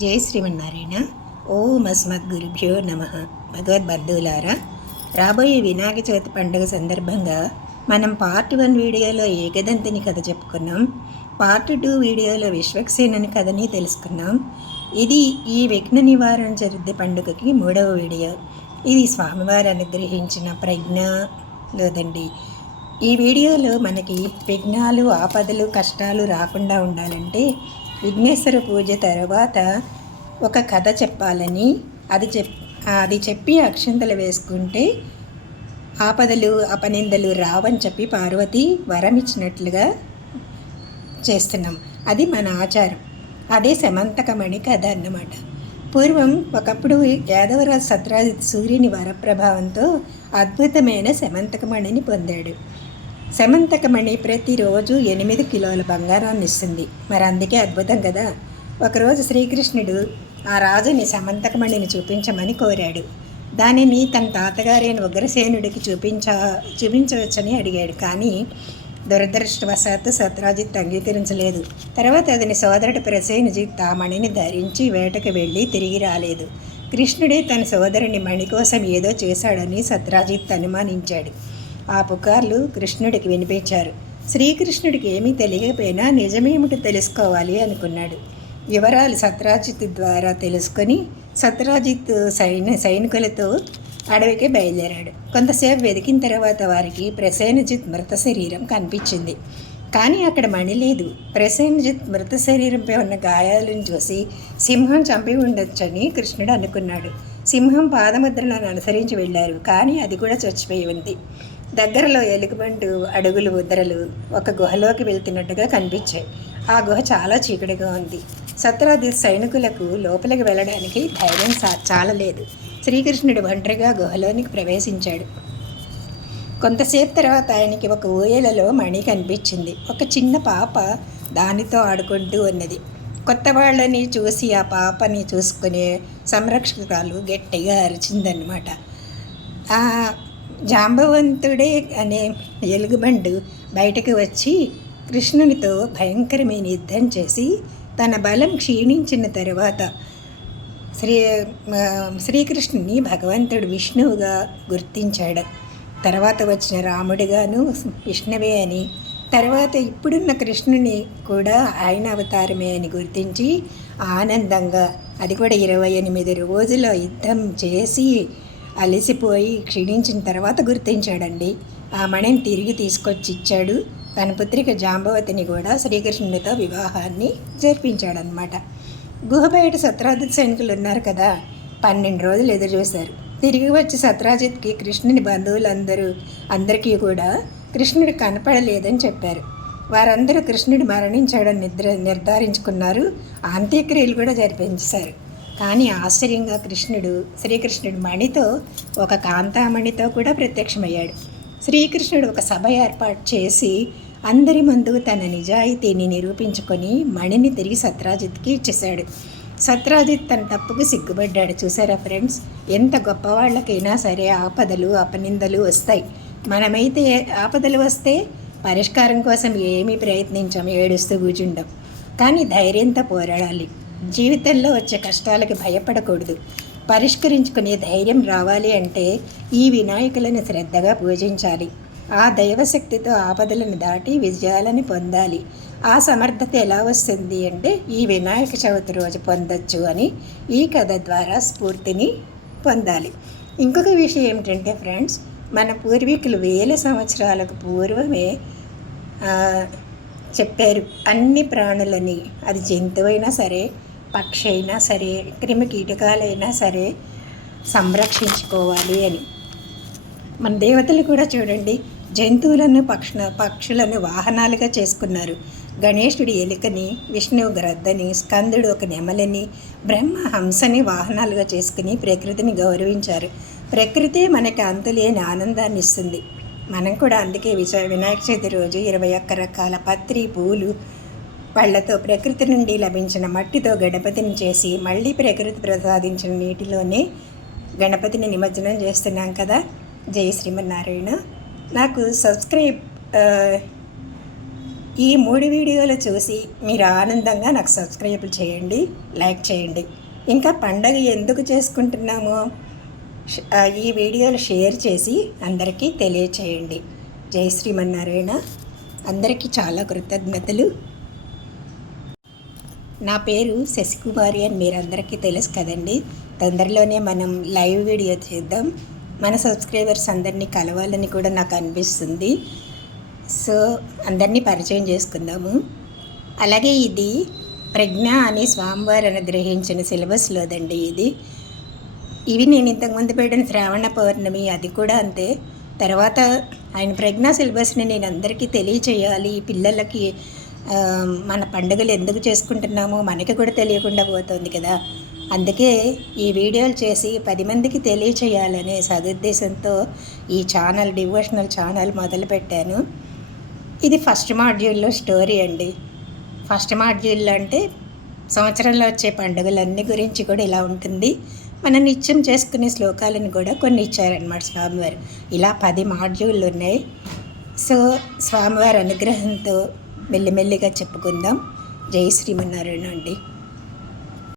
జై శ్రీమన్నారాయణ. ఓం అస్మద్గురుభ్యో నమ. భగవద్బంధువులారా, రాబోయే వినాయక చవితి పండుగ సందర్భంగా మనం పార్ట్ 1 వీడియోలో ఏకదంతిని కథ చెప్పుకున్నాం. పార్ట్ 2 వీడియోలో విశ్వక్సేనుని కథని తెలుసుకున్నాం. ఇది ఈ విఘ్న నివారణ చతుర్థి పండుగకి 3వ వీడియో. ఇది స్వామివారు అనుగ్రహించిన ప్రజ్ఞ లేదండి. ఈ వీడియోలో మనకి విఘ్నాలు, ఆపదలు, కష్టాలు రాకుండా ఉండాలంటే విఘ్నేశ్వర పూజ తర్వాత ఒక కథ చెప్పాలని అది చెప్పి అక్షంతలు వేసుకుంటే ఆపదలు, అపనిందలు రావని చెప్పి పార్వతి వరం ఇచ్చినట్లుగా చేస్తున్నాం. అది మన ఆచారం. అదే సమంతకమణి కథ అన్నమాట. పూర్వం ఒకప్పుడు యాదవరాజు సత్రాజిత్ సూర్యుని వరప్రభావంతో అద్భుతమైన సమంతకమణిని పొందాడు. సమంతకమణి ప్రతిరోజు 8 కిలోల బంగారాన్ని ఇస్తుంది. మరి అందుకే అద్భుతం కదా. ఒకరోజు శ్రీకృష్ణుడు ఆ రాజుని సమంతకమణిని చూపించమని కోరాడు. దానిని తన తాతగారైన ఉగ్రసేనుడికి చూపించవచ్చని అడిగాడు. కానీ దురదృష్టవశాత్తు సత్రాజిత్ అంగీకరించలేదు. తర్వాత అతని సోదరుడు ప్రసేనజిత్ ఆ మణిని ధరించి వేటకు వెళ్ళి తిరిగి రాలేదు. కృష్ణుడే తన సోదరుని మణి కోసం ఏదో చేశాడని సత్రాజిత్ అనుమానించాడు. ఆ పుకార్లు కృష్ణుడికి వినిపించారు. శ్రీకృష్ణుడికి ఏమీ తెలియకపోయినా నిజమేమిటో తెలుసుకోవాలి అనుకున్నాడు. వివరాలు సత్రాజిత్ ద్వారా తెలుసుకొని సత్రాజిత్ సైనికులతో అడవికి బయలుదేరాడు. కొంతసేపు వెతికిన తర్వాత వారికి ప్రసేనజిత్ మృత శరీరం కనిపించింది. కానీ అక్కడ మణి లేదు. ప్రసేనజిత్ మృత శరీరంపై ఉన్న గాయాలను చూసి సింహం చంపి ఉండొచ్చని కృష్ణుడు అనుకున్నాడు. సింహం పాదముద్రలను అనుసరించి వెళ్ళారు. కానీ అది కూడా చచ్చిపోయి ఉంది. దగ్గరలో ఎలుగుబంటు అడుగులు ముద్రలు ఒక గుహలోకి వెళ్తున్నట్టుగా కనిపించాయి. ఆ గుహ చాలా చీకటిగా ఉంది. సత్రాజిత్ సైనికులకు లోపలికి వెళ్ళడానికి ధైర్యం చాలలేదు. శ్రీకృష్ణుడు ఒంటరిగా గుహలోనికి ప్రవేశించాడు. కొంతసేపు తర్వాత ఆయనకి ఒక ఊయలలో మణి కనిపించింది. ఒక చిన్న పాప దానితో ఆడుకుంటూ ఉన్నది. కొత్త వాళ్ళని చూసి ఆ పాపని చూసుకునే సంరక్షకురాలు గట్టిగా అరిచిందన్నమాట. జాంబవంతుడే అనే ఎలుగుబండు బయటకు వచ్చి కృష్ణునితో భయంకరమైన యుద్ధం చేసి తన బలం క్షీణించిన తర్వాత శ్రీకృష్ణుని భగవంతుడు విష్ణువుగా గుర్తించాడు. తర్వాత వచ్చిన రాముడిగాను విష్ణువే అని, తర్వాత ఇప్పుడున్న కృష్ణుని కూడా ఆయన అవతారమే అని గుర్తించి ఆనందంగా, అది కూడా 28 రోజుల యుద్ధం చేసి అలసిపోయి క్షీణించిన తర్వాత గుర్తించాడండి. ఆ మణిని తిరిగి తీసుకొచ్చి ఇచ్చాడు. తన పుత్రిక జాంబవతిని కూడా శ్రీకృష్ణునితో వివాహాన్ని జరిపించాడనమాట. గుహ బయట సత్రాజిత్ సైనికులు ఉన్నారు కదా, 12 రోజులు ఎదురు చూశారు. తిరిగి వచ్చి సత్రాజిత్కి కృష్ణుని అందరికీ కూడా కృష్ణుడు కనపడలేదని చెప్పారు. వారందరూ కృష్ణుడు మరణించాడని నిర్ధారించుకున్నారు. అంత్యక్రియలు కూడా జరిపించారు. కానీ ఆశ్చర్యంగా శ్రీకృష్ణుడు మణితో, ఒక కాంతామణితో కూడా ప్రత్యక్షమయ్యాడు. శ్రీకృష్ణుడు ఒక సభ ఏర్పాటు చేసి అందరి ముందు తన నిజాయితీని నిరూపించుకొని మణిని తిరిగి సత్రాజిత్కి ఇచ్చేశాడు. సత్రాజిత్ తన తప్పుకు సిగ్గుపడ్డాడు. చూసారా ఫ్రెండ్స్, ఎంత గొప్పవాళ్ళకైనా సరే ఆపదలు, అపనిందలు వస్తాయి. మనమైతే ఆపదలు వస్తే పరిష్కారం కోసం ఏమీ ప్రయత్నించాం, ఏడుస్తూ కూర్చుంటాం. కానీ ధైర్యంతో పోరాడాలి. జీవితంలో వచ్చే కష్టాలకి భయపడకూడదు. పరిష్కరించుకునే ధైర్యం రావాలి అంటే ఈ వినాయకులను శ్రద్ధగా పూజించాలి. ఆ దైవశక్తితో ఆపదలను దాటి విజయాలను పొందాలి. ఆ సమర్థత ఎలా వస్తుంది అంటే ఈ వినాయక చవితి రోజు పొందొచ్చు అని ఈ కథ ద్వారా స్ఫూర్తిని పొందాలి. ఇంకొక విషయం ఏమిటంటే ఫ్రెండ్స్, మన పూర్వీకులు 1000 సంవత్సరాలకు పూర్వమే చెప్పారు, అన్ని ప్రాణులని, అది జంతువైనా సరే, పక్షి అయినా సరే, క్రిమి కీటకాలైనా సరే సంరక్షించుకోవాలి అని. మన దేవతలు కూడా చూడండి, జంతువులను పక్షులను వాహనాలుగా చేసుకున్నారు. గణేశుడు ఎలుకని, విష్ణువు గ్రద్దని, స్కందుడు ఒక నెమలిని, బ్రహ్మ హంసని వాహనాలుగా చేసుకుని ప్రకృతిని గౌరవించారు. ప్రకృతే మనకి అంతులేని ఆనందాన్ని ఇస్తుంది. మనం కూడా అందుకే వినాయక చవితి రోజు 21 రకాల పత్రి, పూలు, పళ్ళతో ప్రకృతి నుండి లభించిన మట్టితో గణపతిని చేసి మళ్ళీ ప్రకృతి ప్రసాదించిన నీటిలోనే గణపతిని నిమజ్జనం చేస్తున్నాం కదా. జై శ్రీమన్నారాయణ. నాకు సబ్స్క్రైబ్ ఈ 3 వీడియోలు చూసి మీరు ఆనందంగా నాకు సబ్స్క్రైబ్ చేయండి, లైక్ చేయండి. ఇంకా పండగ ఎందుకు చేసుకుంటున్నామో ఈ వీడియోలు షేర్ చేసి అందరికీ తెలియచేయండి. జై శ్రీమన్నారాయణ. అందరికీ చాలా కృతజ్ఞతలు. నా పేరు శశికుమారి అని మీరందరికీ తెలుసు కదండి. తొందరలోనే మనం లైవ్ వీడియో చేద్దాం. మన సబ్స్క్రైబర్స్ అందరినీ కలవాలని కూడా నాకు అనిపిస్తుంది. సో అందరినీ పరిచయం చేసుకుందాము. అలాగే ఇది ప్రజ్ఞ అని స్వామివారు అనుగ్రహించిన సిలబస్లోదండి. ఇవి నేను ఇంతకుముందు పెట్టిన శ్రావణ పౌర్ణమి, అది కూడా అంతే. తర్వాత ఆయన ప్రజ్ఞా సిలబస్ని నేను అందరికీ తెలియచేయాలి. పిల్లలకి మన పండుగలు ఎందుకు చేసుకుంటున్నామో మనకి కూడా తెలియకుండా పోతుంది కదా. అందుకే ఈ వీడియోలు చేసి 10 మందికి తెలియచేయాలనే సదుద్దేశంతో ఈ ఛానల్, డివోషనల్ ఛానల్ మొదలుపెట్టాను. ఇది ఫస్ట్ మాడ్యూల్లో స్టోరీ అండి. ఫస్ట్ మాడ్యూల్లో అంటే సంవత్సరంలో వచ్చే పండుగలన్నీ గురించి కూడా ఇలా ఉంటుంది. మన నిత్యం చేసుకునే శ్లోకాలను కూడా కొన్ని ఇచ్చారనమాట స్వామివారు. ఇలా 10 మాడ్యూళ్ళు ఉన్నాయి. సో స్వామివారి అనుగ్రహంతో మెల్లిమెల్లిగా చెప్పుకుందాం. జై శ్రీమన్నారాయణ అండి.